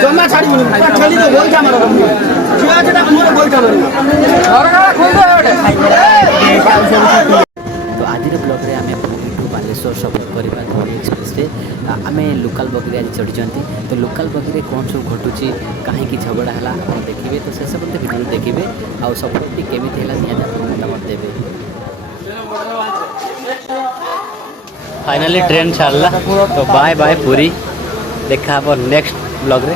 जमा छाड़ी खेली तो गोइठा मार छुआ छटा मोर गोइठा मार तो आज ब्लॉग रे आमे पुरी टू बालेश्वर सफर करवा धौली एक्सप्रेस रे आमे लोकल बगी आज चढ़ी तो लोकल बगी रे कौन सब घटुची कहीं झगड़ा है आप देखिए तो से सब वीडियो देखिए आउ सफरटी केमी है मतामत देवे। फाइनली ट्रेन छाड़ला तो बाय बाय पूरी देखा नेक्स्ट ब्लॉग रे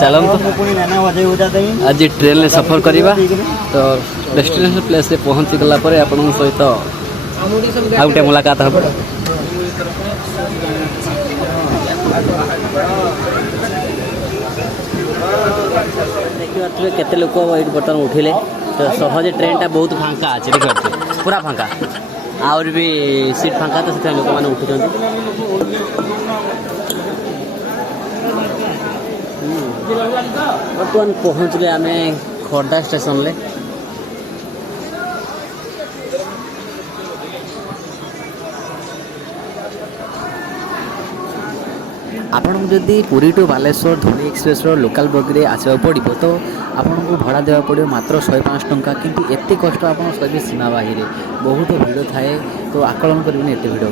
चलो आज ट्रेन में सफर करवा तो डेस्टिनेशन प्लेस रे पहुँची गला पर आपण सहित आउ गोटे मुलाकात हम देखिए केते लोक बर्तमान उठिले तो सहज ट्रेन टा बहुत फांका अच्छे देखिए पूरा फांका और भी सीट फांका तो से लोक मैंने उठुं बर्तमान पहुँचले आम खोर्धा स्टेशन ले आपन जदि Puri to Baleshwar Dhauli express local bogie आसवा पड़ो तो आपन को भड़ा देवा पड़ो मात्र 105 टंका किंतु एत कष्ट आप सही सीमा बाहर बहुत भिड़ थाए तो आकलन करेंगे एत भिड़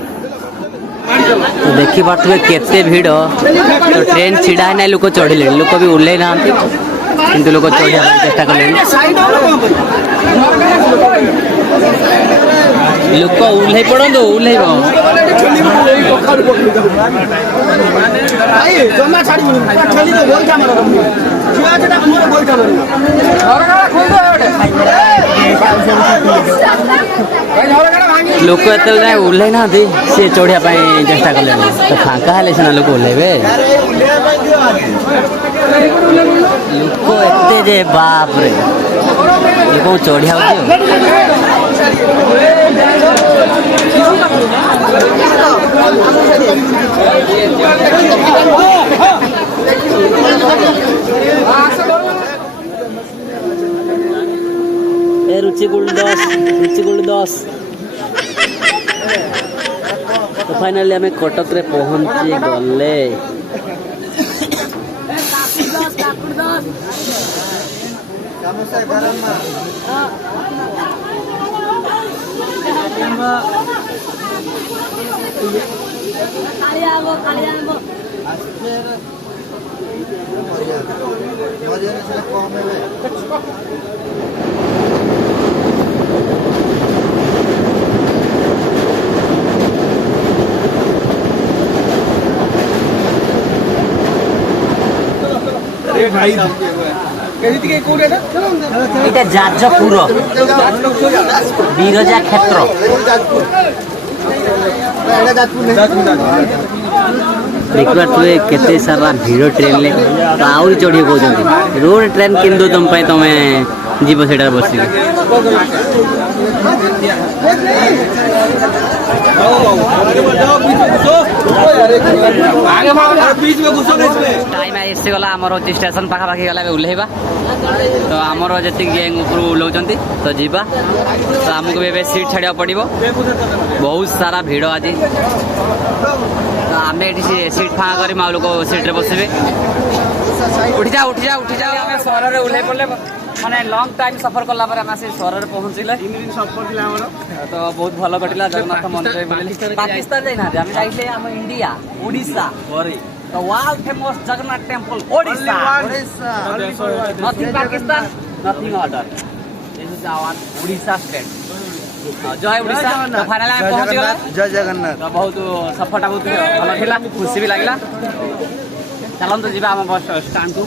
तो देखी पारे केते भिड़ तो ट्रेन छिड़ा है ना लोक चढ़िले लोक भी ओह्लै ना किंतु लोक चढ़ा चेष्टा कले लोक ओह्लै पड़ो ओह्लै जमा छाड़ी खेली तो गोइठा मार छुआ छटा मोर गोइठा मार लोक एत ओह्लै ना सी चढ़िया चेष्टा कले तो फांका हेले सीना लोक ओह्लैबे लोक एते जे बाप रे लोक चढ़िया रुचि गोल्ड 10 तो फाइनली आम कटक रे पहुंची गले जाजपुर बीरजा क्षेत्र देखा तुए केते सारा भीड़ ट्रेन ले तो आउरी चढ़ी कहते रोड ट्रेन किंतु तुम तुम्हें जीव से बस टाइम आसगला आमर स्टेशन पाखापाखि गला ओह्लैबा तो आमर जी गैंग ऊपर ओह्लौंट तो जीवा तो आमको भी सीट छाड़ा पड़ो बहुत सारा भीड़ आज तो आम ये सीट फाँका कर लोक सीट्रे बसबे उठी जा सहर में ओह्लै पड़े माने लॉन्ग टाइम सफर कला पर आम सहर में पहुँचले तो बहुत भल कटिला जगन्नाथ मंदिर पाकिस्तान जाइना आम जाइले आम इंडिया ओडिशा तो world famous Jagannath temple Odisha nothing Pakistan nothing other this is our Odisha state जय ओडिशा तो फाइनल आम पहुंच गला जय जगन्नाथ तो बहुत सफरटा बहुत भल थिला खुशी भी लागला चलंतु जीवा आम बस स्टैंड को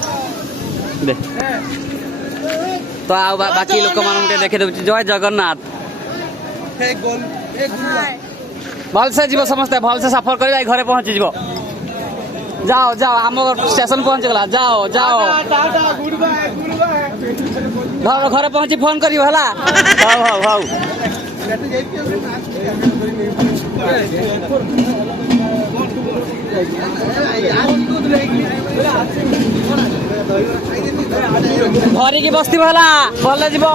तो आ बाकी लोक मान देखे दूँ जय जगन्नाथ भल से जीव समस्ते भल से सफर कर घरे पहुँची जीव जाओ आम स्टेशन पहुँच गला जाओ घरे पहुँची फोन करियो हला हाउ धरिकी बस्ती भला भल जीव।